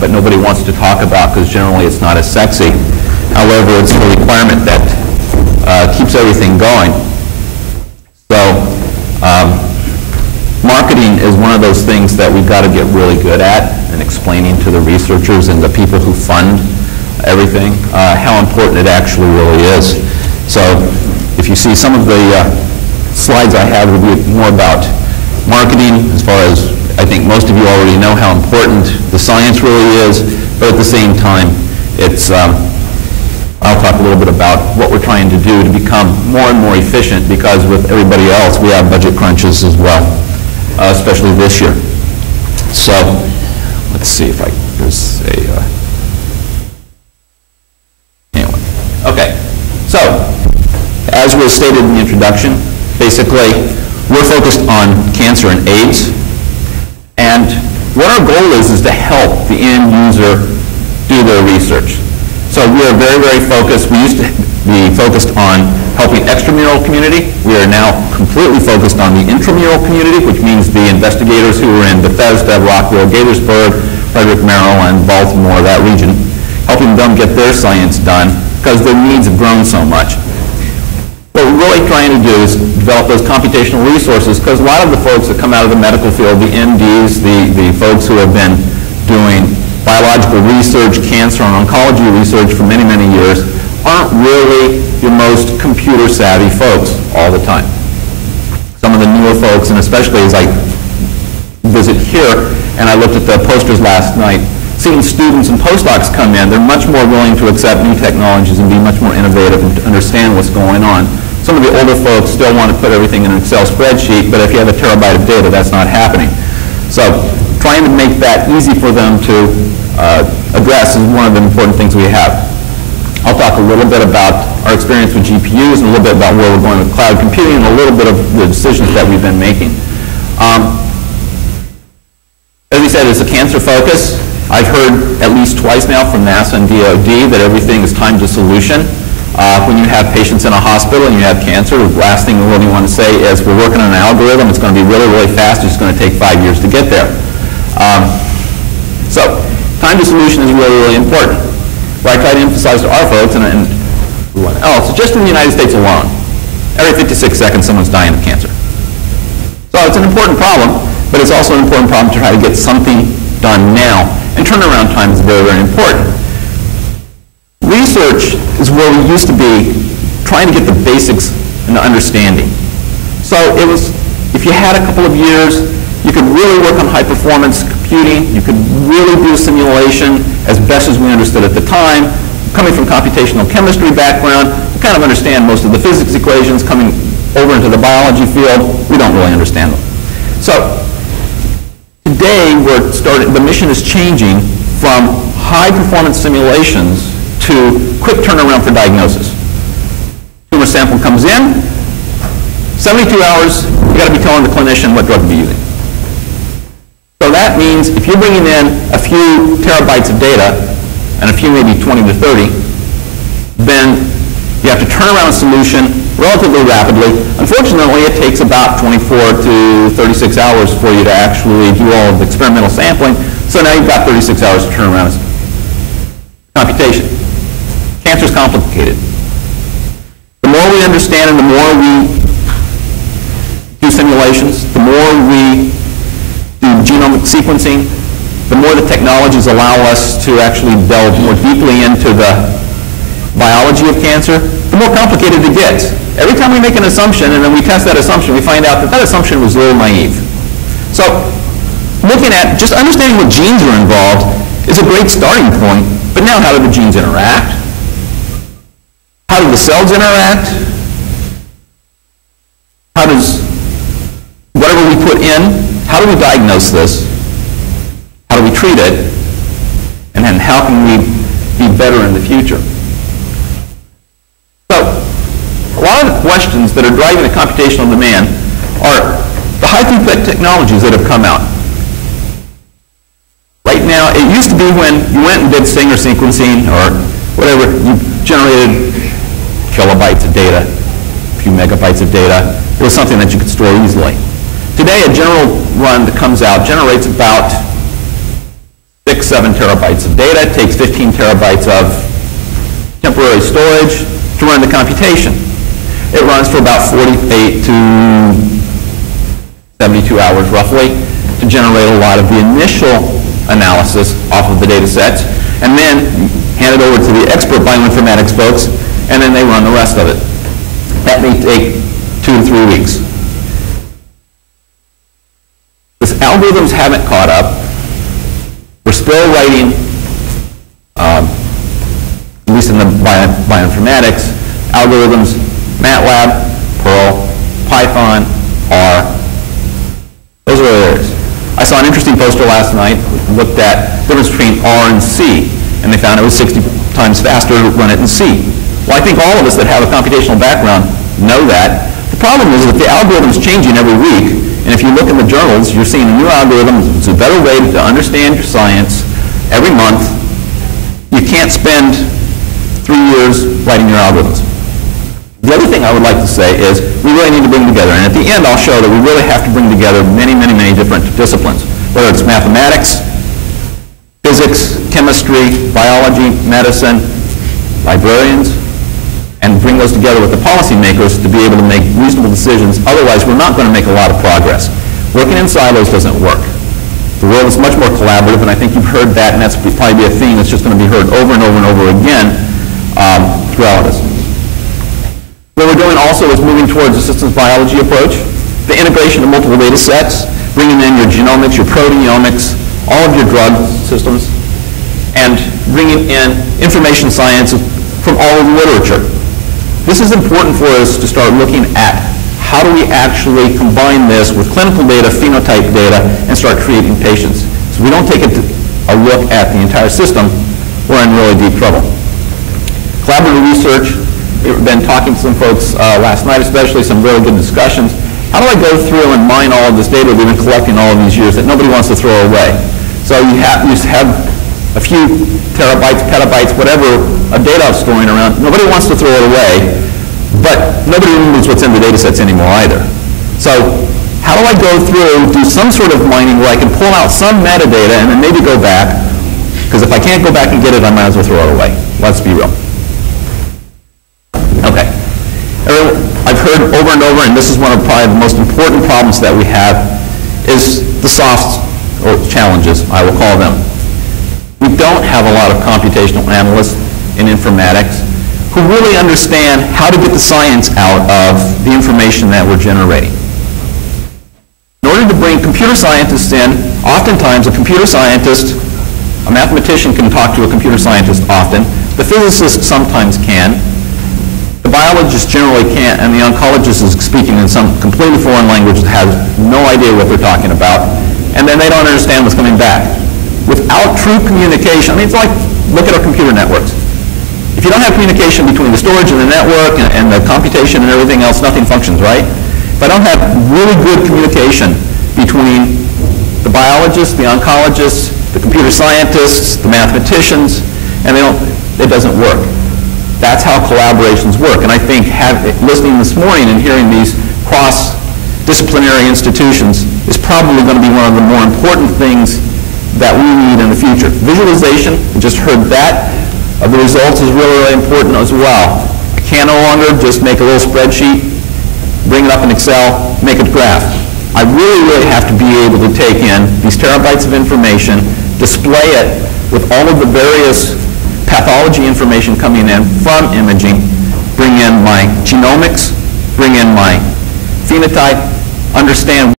but nobody wants to talk about because generally it's not as sexy. However, it's a requirement that keeps everything going. So marketing is one of those things that we've got to get really good at, and explaining to the researchers and the people who fund everything how important it actually really is. So if you see some of the slides I have will be more about marketing, as far as I think most of you already know how important the science really is, but at the same time, it's, I'll talk a little bit about what we're trying to do to become more and more efficient, because with everybody else, we have budget crunches as well, especially this year. So let's see if there's a, anyway. Okay, so as was stated in the introduction, basically, we're focused on cancer and AIDS, and what our goal is to help the end user do their research. So we are very, very focused. We used to be focused on helping extramural community. We are now completely focused on the intramural community, which means the investigators who are in Bethesda, Rockville, Gaithersburg, Frederick, Maryland, Baltimore, that region, helping them get their science done because their needs have grown so much. What we're really trying to do is develop those computational resources, because a lot of the folks that come out of the medical field, the MDs, the folks who have been doing biological research, cancer and oncology research for many, many years, aren't really your most computer-savvy folks all the time. Some of the newer folks, and especially as I visit here, and I looked at the posters last night, seeing students and postdocs come in, they're much more willing to accept new technologies and be much more innovative and to understand what's going on. Some of the older folks still want to put everything in an Excel spreadsheet, but if you have a terabyte of data, that's not happening. So trying to make that easy for them to address is one of the important things we have. I'll talk a little bit about our experience with GPUs and a little bit about where we're going with cloud computing and a little bit of the decisions that we've been making. As we said, it's a cancer focus. I've heard at least twice now from NASA and DoD that everything is time to solution. When you have patients in a hospital and you have cancer, the last thing we really want to say is we're working on an algorithm. It's going to be really, really fast. It's going to take 5 years to get there. So time to solution is really, really important. What I try to emphasize to our folks and everyone else, just in the United States alone, every 56 seconds someone's dying of cancer. So it's an important problem, but it's also an important problem to try to get something done now. And turnaround time is very, very important. Research is where we used to be trying to get the basics and the understanding. So it was, if you had a couple of years, you could really work on high performance computing, you could really do simulation as best as we understood at the time. Coming from computational chemistry background, we kind of understand most of the physics equations. Coming over into the biology field, we don't really understand them. So today the mission is changing from high performance simulations to quick turnaround for diagnosis. Tumor sample comes in, 72 hours, you got to be telling the clinician what drug to be using. So that means if you're bringing in a few terabytes of data, and a few maybe 20 to 30, then you have to turn around a solution relatively rapidly. Unfortunately, it takes about 24 to 36 hours for you to actually do all of the experimental sampling. So now you've got 36 hours to turn around computation. Cancer is complicated. The more we understand and the more we do simulations, the more we do genomic sequencing, the more the technologies allow us to actually delve more deeply into the biology of cancer, the more complicated it gets. Every time we make an assumption and then we test that assumption, we find out that that assumption was a little naive. So looking at just understanding what genes are involved is a great starting point, but now how do the genes interact? How do the cells interact? How does whatever we put in, how do we diagnose this? How do we treat it? And then how can we be better in the future? So a lot of the questions that are driving the computational demand are the high throughput technologies that have come out. Right now, it used to be when you went and did Sanger sequencing or whatever, you generated kilobytes of data, a few megabytes of data. It was something that you could store easily. Today, a general run that comes out generates about 6 6, 7 terabytes of data. It takes 15 terabytes of temporary storage to run the computation. It runs for about 48 to 72 hours roughly to generate a lot of the initial analysis off of the data sets, and then hand it over to the expert bioinformatics folks, and then they run the rest of it. That may take 2 to 3 weeks. If algorithms haven't caught up, we're still writing, at least in the bioinformatics, algorithms, MATLAB, Perl, Python, R. Those are the areas. I saw an interesting poster last night that looked at the difference between R and C, and they found it was 60 times faster to run it in C. Well, I think all of us that have a computational background know that. The problem is that the algorithm is changing every week, and if you look in the journals, you're seeing a new algorithm. It's a better way to understand your science every month. You can't spend 3 years writing your algorithms. The other thing I would like to say is we really need to bring together, and at the end I'll show that we really have to bring together many, many, many different disciplines, whether it's mathematics, physics, chemistry, biology, medicine, librarians, and bring those together with the policymakers to be able to make reasonable decisions. Otherwise, we're not going to make a lot of progress. Working in silos doesn't work. The world is much more collaborative, and I think you've heard that, and that's probably a theme that's just going to be heard over and over and over again throughout this. What we're doing also is moving towards a systems biology approach, the integration of multiple data sets, bringing in your genomics, your proteomics, all of your drug systems, and bringing in information science from all of the literature. This is important for us to start looking at how do we actually combine this with clinical data, phenotype data, and start creating patients. So we don't take a look at the entire system, we're in really deep trouble. Collaborative research. We've been talking to some folks last night, especially some really good discussions. How do I go through and mine all of this data we've been collecting all of these years that nobody wants to throw away? So you have a few terabytes, petabytes, whatever, of data storing around. Nobody wants to throw it away, but nobody remembers what's in the data sets anymore either. So how do I go through, do some sort of mining where I can pull out some metadata and then maybe go back? Because if I can't go back and get it, I might as well throw it away. Let's be real. Okay. I've heard over and over, and this is one of probably the most important problems that we have, is the soft challenges, I will call them. We don't have a lot of computational analysts in informatics who really understand how to get the science out of the information that we're generating. In order to bring computer scientists in, oftentimes a computer scientist, a mathematician can talk to a computer scientist often, the physicist sometimes can, the biologist generally can't, and the oncologist is speaking in some completely foreign language that has no idea what they're talking about, and then they don't understand what's coming back. Without true communication, I mean, it's like, look at our computer networks. If you don't have communication between the storage and the network and the computation and everything else, nothing functions, right? If I don't have really good communication between the biologists, the oncologists, the computer scientists, the mathematicians, and it doesn't work. That's how collaborations work. And I think listening this morning and hearing these cross-disciplinary institutions is probably going to be one of the more important things that we need in the future. Visualization, we just heard that, of the results is really, really important as well. I can no longer just make a little spreadsheet, bring it up in Excel, make a graph. I really, really have to be able to take in these terabytes of information, display it with all of the various pathology information coming in from imaging, bring in my genomics, bring in my phenotype, understand